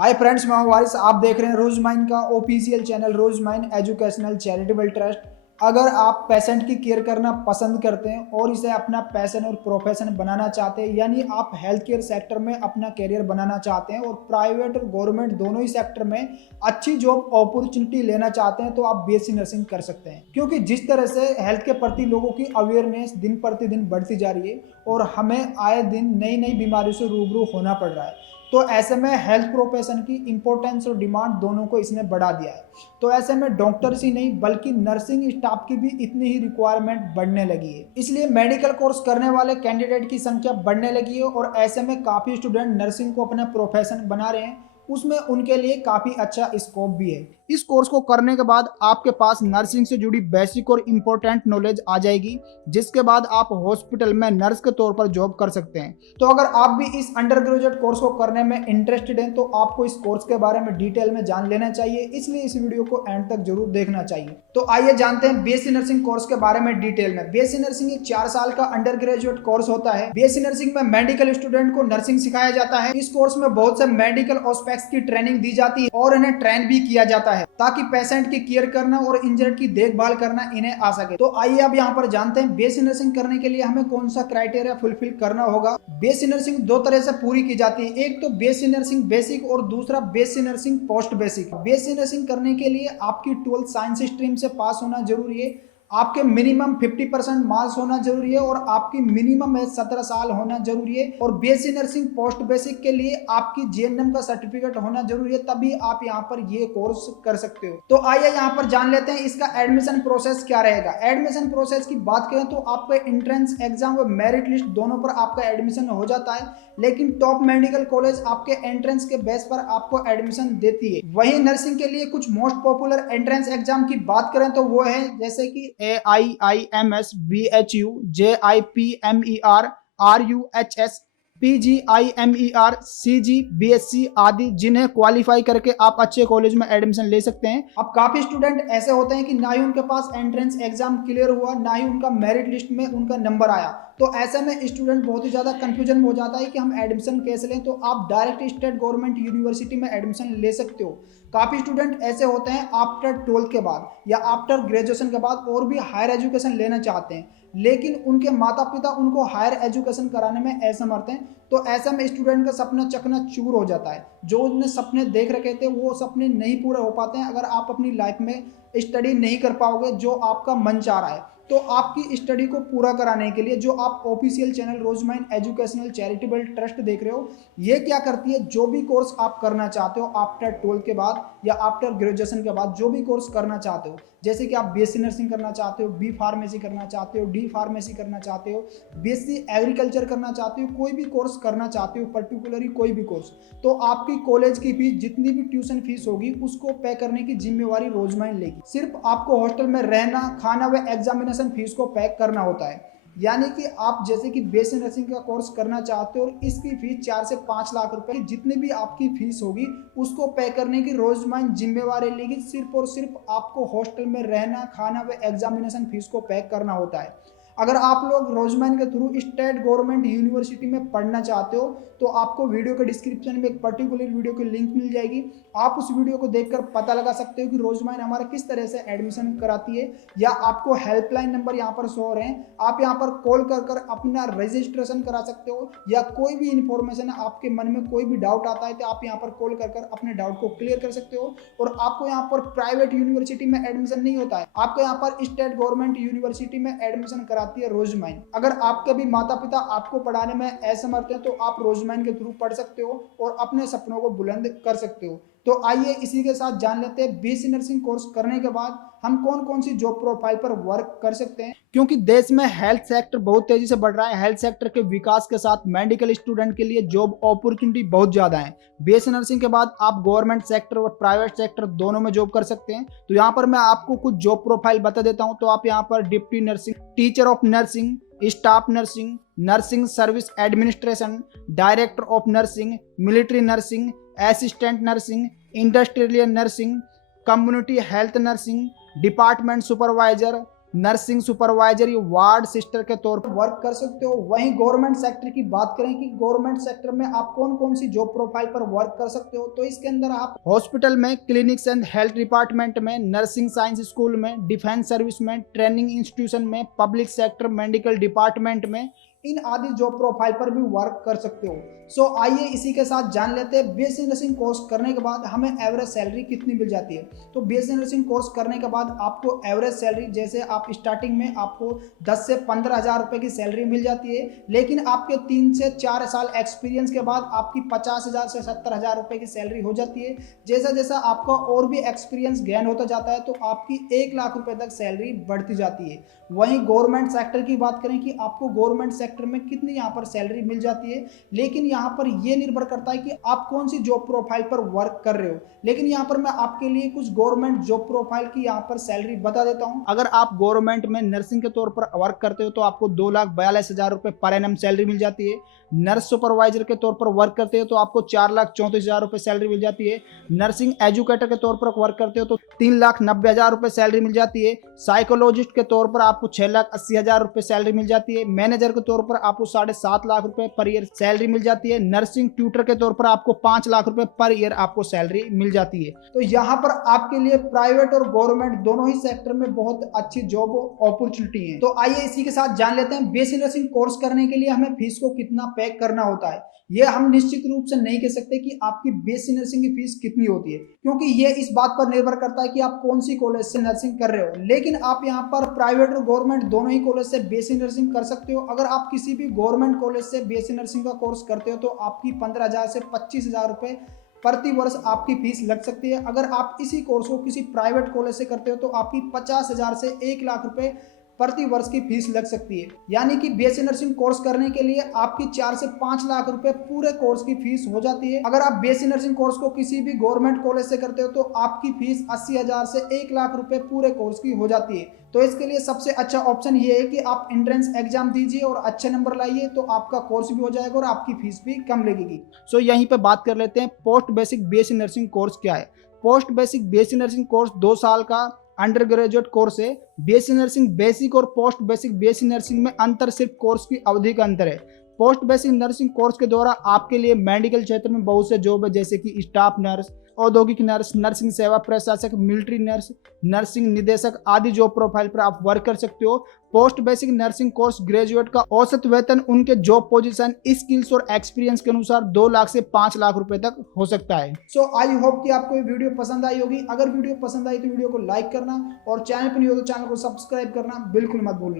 Hi friends, मैं हूं वारिस। आप देख रहे हैं रोज माइन का ऑफिशियल चैनल रोज माइन एजुकेशनल चैरिटेबल ट्रस्ट। अगर आप पेशेंट की केयर करना पसंद करते हैं और इसे अपना पैशन और प्रोफेशन बनाना चाहते हैं, यानी आप हेल्थ केयर सेक्टर में अपना करियर बनाना चाहते हैं और प्राइवेट और गवर्नमेंट दोनों ही सेक्टर में अच्छी जॉब अपॉर्चुनिटी लेना चाहते हैं, तो आप बीएससी नर्सिंग कर सकते हैं। क्योंकि जिस तरह से हेल्थ के प्रति लोगों की अवेयरनेस दिन प्रतिदिन बढ़ती जा रही है और हमें आए दिन नई नई बीमारियों से रूबरू होना पड़ रहा है, तो ऐसे में हेल्थ प्रोफेशन की इंपॉर्टेंस और डिमांड दोनों को इसने बढ़ा दिया है। तो ऐसे में डॉक्टर्स ही नहीं बल्कि नर्सिंग स्टाफ की भी इतनी ही रिक्वायरमेंट बढ़ने लगी है। इसलिए मेडिकल कोर्स करने वाले कैंडिडेट की संख्या बढ़ने लगी है और ऐसे में काफी स्टूडेंट नर्सिंग को अपना प्रोफेशन बना रहे हैं। उसमें उनके लिए काफी अच्छा स्कोप भी है। इस कोर्स को करने के बाद आपके पास नर्सिंग से जुड़ी बेसिक और इम्पोर्टेंट नॉलेज आ जाएगी, जिसके बाद आप हॉस्पिटल में नर्स के तौर पर जॉब कर सकते हैं। तो अगर आप भी इस अंडर ग्रेजुएट कोर्स को करने में इंटरेस्टेड हैं, तो आपको इस कोर्स के बारे में डिटेल में जान लेना चाहिए, इसलिए इस वीडियो को एंड तक जरूर देखना चाहिए। तो आइए जानते हैं बीएससी नर्सिंग कोर्स के बारे में डिटेल में। बीएससी नर्सिंग एक 4 साल का अंडर ग्रेजुएट कोर्स होता है। बीएससी नर्सिंग में मेडिकल स्टूडेंट को नर्सिंग सिखाया जाता है। इस कोर्स में बहुत से मेडिकल एस्पेक्ट्स की ट्रेनिंग दी जाती है और इन्हें ट्रेन भी किया जाता है ताकि पेशेंट की केयर करना और इंजर्ड की देखभाल करना इन्हें आ सके। तो आइए अब यहाँ पर जानते हैं बीएससी नर्सिंग करने के लिए हमें कौन सा क्राइटेरिया फुलफिल करना होगा। बीएससी नर्सिंग 2 तरह से पूरी की जाती है, एक तो बीएससी नर्सिंग बेसिक और दूसरा BSc nursing post basic. BSc nursing करने के लिए आपकी 12th साइंस स्ट्रीम से पास होना जरूरी है, आपके मिनिमम 50% मार्क्स होना जरूरी है और आपकी मिनिमम एज 17 साल होना जरूरी है। और बीएससी नर्सिंग पोस्ट बेसिक के लिए आपकी जीएनएम का सर्टिफिकेट होना जरूरी है, तभी आप यहाँ पर ये कोर्स कर सकते हो। तो आइए यहाँ पर जान लेते हैं इसका एडमिशन प्रोसेस क्या रहेगा। एडमिशन प्रोसेस की बात करें तो आपका एंट्रेंस एग्जाम और मेरिट लिस्ट दोनों पर आपका एडमिशन हो जाता है, लेकिन टॉप मेडिकल कॉलेज आपके एंट्रेंस के बेस पर आपको एडमिशन देती है। वही नर्सिंग के लिए कुछ मोस्ट पॉपुलर एंट्रेंस एग्जाम की बात करें तो वो है जैसे कि AIIMS, BHU, JIPMER, RUHS, PGIMER, CG, BSc आदि, जिन्हें क्वालिफाई करके आप अच्छे कॉलेज में एडमिशन ले सकते हैं। अब काफी स्टूडेंट ऐसे होते हैं कि ना ही उनके पास एंट्रेंस एग्जाम क्लियर हुआ, ना ही उनका मेरिट लिस्ट में उनका नंबर आया, तो ऐसे में स्टूडेंट बहुत ही ज्यादा कंफ्यूजन में हो जाता है कि हम एडमिशन कैसे लें। तो आप डायरेक्ट स्टेट गवर्नमेंट यूनिवर्सिटी में एडमिशन ले सकते हो। काफी स्टूडेंट ऐसे होते हैं आफ्टर 12th के बाद या आफ्टर ग्रेजुएशन के बाद और भी हायर एजुकेशन लेना चाहते हैं, लेकिन उनके माता पिता उनको हायर एजुकेशन कराने में असमर्थ हैं। तो ऐसा में स्टूडेंट का सपना चकना चूर हो जाता है। जो उन्हें सपने देख रखे थे वो सपने नहीं पूरे हो पाते हैं अगर आप अपनी लाइफ में स्टडी नहीं कर पाओगे जो आपका मन चाह रहा है। तो आपकी स्टडी को पूरा कराने के लिए जो आप ऑफिशियल चैनल रोज माइन एजुकेशनल चैरिटेबल ट्रस्ट देख रहे हो, ये क्या करती है, जो भी कोर्स आप करना चाहते हो आफ्टर 12th के बाद या आफ्टर ग्रेजुएशन के बाद, जो भी कोर्स करना चाहते हो, जैसे कि आप बीएससी नर्सिंग करना चाहते हो, बी फार्मेसी करना चाहते हो, डी फार्मेसी करना चाहते हो, बीएससी एग्रीकल्चर करना चाहते हो, कोई भी कोर्स करना चाहते हो, पर्टिकुलरली कोई भी कोर्स, तो आपकी कॉलेज की फीस जितनी भी ट्यूशन फीस होगी उसको पे करने की जिम्मेवारी रोज माइन लेगी। सिर्फ आपको हॉस्टल में रहना, खाना व एग्जामिनेशन फीस को पे करना होता है। यानी कि आप जैसे कि बीएससी नर्सिंग का कोर्स करना चाहते हो और इसकी फीस 4 से 5 लाख रुपए, जितनी भी आपकी फीस होगी उसको पे करने की रोज माइन जिम्मेवारी लेगी। सिर्फ और सिर्फ आपको हॉस्टल में रहना, खाना व एग्जामिनेशन फीस को पे करना होता है। अगर आप लोग रोजमैन के थ्रू स्टेट गवर्नमेंट यूनिवर्सिटी में पढ़ना चाहते हो तो आपको वीडियो के डिस्क्रिप्शन में एक पर्टिकुलर वीडियो की लिंक मिल जाएगी। आप उस वीडियो को देखकर पता लगा सकते हो कि रोजमैन हमारा किस तरह से एडमिशन कराती है, या आपको हेल्पलाइन नंबर यहाँ पर शो हो रहे हैं, आप यहाँ पर कॉल कर अपना रजिस्ट्रेशन करा सकते हो, या कोई भी इंफॉर्मेशन आपके मन में कोई भी डाउट आता है तो आप यहाँ पर कॉल कर अपने डाउट को क्लियर कर सकते हो। और आपको यहाँ पर प्राइवेट यूनिवर्सिटी में एडमिशन नहीं होता है, आपको यहाँ पर स्टेट गवर्नमेंट यूनिवर्सिटी में एडमिशन कराती है रोज माइन। अगर आपके भी माता पिता आपको पढ़ाने में असमर्थ हैं तो आप रोज माइन के थ्रू पढ़ सकते हो और अपने सपनों को बुलंद कर सकते हो। तो आइए इसी के साथ जान लेते हैं बीएससी नर्सिंग कोर्स करने के बाद हम कौन कौन सी जॉब प्रोफाइल पर वर्क कर सकते हैं। क्योंकि देश में हेल्थ सेक्टर बहुत तेजी से बढ़ रहा है, हेल्थ सेक्टर के विकास के साथ मेडिकल स्टूडेंट के लिए जॉब अपॉर्चुनिटी बहुत ज्यादा है। बीएससी नर्सिंग के बाद आप गवर्नमेंट सेक्टर और प्राइवेट सेक्टर दोनों में जॉब कर सकते हैं। तो यहाँ पर मैं आपको कुछ जॉब प्रोफाइल बता देता हूँ। तो आप यहाँ पर deputy nursing, teacher of nursing, staff nursing, nursing service administration, director of nursing, military nursing, assistant nursing, industrial nursing, community health nursing, department supervisor, nursing supervisor या वार्ड सिस्टर के तौर पर वर्क कर सकते हो। वहीं गवर्नमेंट सेक्टर की बात करें कि गवर्नमेंट सेक्टर में आप कौन कौन सी जॉब प्रोफाइल पर वर्क कर सकते हो, तो इसके अंदर आप हॉस्पिटल में, क्लिनिक्स एंड हेल्थ डिपार्टमेंट में, नर्सिंग साइंस स्कूल में, डिफेंस सर्विस में, ट्रेनिंग इंस्टीट्यूशन में, पब्लिक सेक्टर मेडिकल डिपार्टमेंट में, इन आदि जॉब प्रोफाइल पर भी वर्क कर सकते हो। सो आइए इसी के साथ जान लेते हैं बीएससी नर्सिंग कोर्स करने के बाद हमें एवरेज सैलरी कितनी मिल जाती है। तो बीएससी नर्सिंग कोर्स करने के बाद आपको एवरेज सैलरी, जैसे आप स्टार्टिंग में आपको 10 से 15,000 रुपए की सैलरी मिल जाती है, लेकिन आपके 3 से 4 साल एक्सपीरियंस के बाद आपकी 50,000 से 70,000 रुपए की सैलरी हो जाती है। जैसा जैसा आपका और भी एक्सपीरियंस गेन होता जाता है तो आपकी 1 लाख रुपए तक सैलरी बढ़ती जाती है। वहीं गवर्नमेंट सेक्टर की बात करें कि आपको गवर्नमेंट सेक्टर में कितनी यहाँ पर सैलरी मिल जाती है, लेकिन यहाँ पर यह निर्भर करता है कि आप कौन सी जॉब प्रोफाइल पर वर्क कर रहे हो। लेकिन यहाँ पर मैं आपके लिए कुछ गवर्नमेंट जॉब प्रोफाइल की यहाँ पर सैलरी बता देता हूँ। अगर आप गवर्नमेंट में नर्सिंग के तौर पर वर्क करते हो तो आपको 2,42,000 रुपए पर एनम सैलरी मिल जाती है। नर्स सुपरवाइजर के तौर पर वर्क करते हो तो आपको 4,34,000 रुपए सैलरी मिल जाती है। नर्सिंग एजुकेटर के तौर पर वर्क करते हो तो 3,90,000 रुपए सैलरी मिल जाती है। साइकोलॉजिस्ट के तौर पर आपको 6,80,000 रुपए सैलरी मिल जाती है। मैनेजर के तौर पर आपको 7.5 लाख रुपए पर ईयर सैलरी मिल जाती है। नर्सिंग ट्यूटर के तौर पर आपको 5 लाख रुपए पर ईयर आपको सैलरी मिल जाती है। तो यहाँ पर आपके लिए प्राइवेट और गवर्नमेंट दोनों ही सेक्टर में बहुत अच्छी जॉब अपॉर्चुनिटी है। तो आइए इसी के साथ जान लेते हैं बीएससी नर्सिंग कोर्स करने के लिए हमें फीस को कितना पे करना होता है। ये हम निश्चित रूप से नहीं कह सकते कि आपकी बीएससी नर्सिंग की फीस कितनी होती है, क्योंकि ये इस बात पर निर्भर करता है कि आप कौन सी कॉलेज से नर्सिंग कर रहे हो। लेकिन आप यहाँ पर प्राइवेट और गवर्नमेंट दोनों ही कॉलेज से बीएससी नर्सिंग कर सकते हो। अगर आप किसी भी गवर्नमेंट कॉलेज से बीएससी नर्सिंग का कोर्स करते हो तो आपकी 15,000 से 25,000 रुपए प्रति वर्ष आपकी फीस लग सकती है। अगर आप इसी कोर्स को किसी प्राइवेट कॉलेज से करते हो तो आपकी 50,000 से 1 लाख रुपए प्रति वर्ष की फीस लग सकती है। यानी कि बीएससी नर्सिंग कोर्स करने के लिए आपकी 4 से 5 लाख रुपए पूरे कोर्स की फीस हो जाती है। अगर आप बीएससी नर्सिंग कोर्स को किसी भी गवर्नमेंट कॉलेज से करते हो तो आपकी फीस 80,000 से 1 लाख रुपए पूरे कोर्स की हो जाती है। तो इसके लिए सबसे अच्छा ऑप्शन ये है कि आप एंट्रेंस एग्जाम दीजिए और अच्छे नंबर लाइए, तो आपका कोर्स भी हो जाएगा और आपकी फीस भी कम लगेगी। सो यहीं पे बात कर लेते हैं post basic BSc nursing course क्या है। Post basic BSc nursing course 2 साल का अंडर ग्रेजुएट कोर्स है। बीएससी नर्सिंग बेसिक और पोस्ट बेसिक बीएससी नर्सिंग में अंतर सिर्फ कोर्स की अवधि का अंतर है। पोस्ट बेसिक नर्सिंग कोर्स के द्वारा आपके लिए मेडिकल क्षेत्र में बहुत से जॉब है, जैसे कि स्टाफ नर्स, औद्योगिक नर्स, नर्सिंग सेवा प्रशासक, मिलिट्री नर्स, नर्सिंग निदेशक आदि जॉब प्रोफाइल पर आप वर्क कर सकते हो। Post basic nursing course graduate का औसत वेतन उनके जॉब पोजीशन, स्किल्स और एक्सपीरियंस के अनुसार 2 लाख से 5 लाख रुपए तक हो सकता है। सो आई होप कि आपको ये वीडियो पसंद आई होगी। अगर वीडियो पसंद आई तो वीडियो को लाइक करना और चैनल पर नहीं हो तो चैनल को सब्सक्राइब करना बिल्कुल मत भूलना।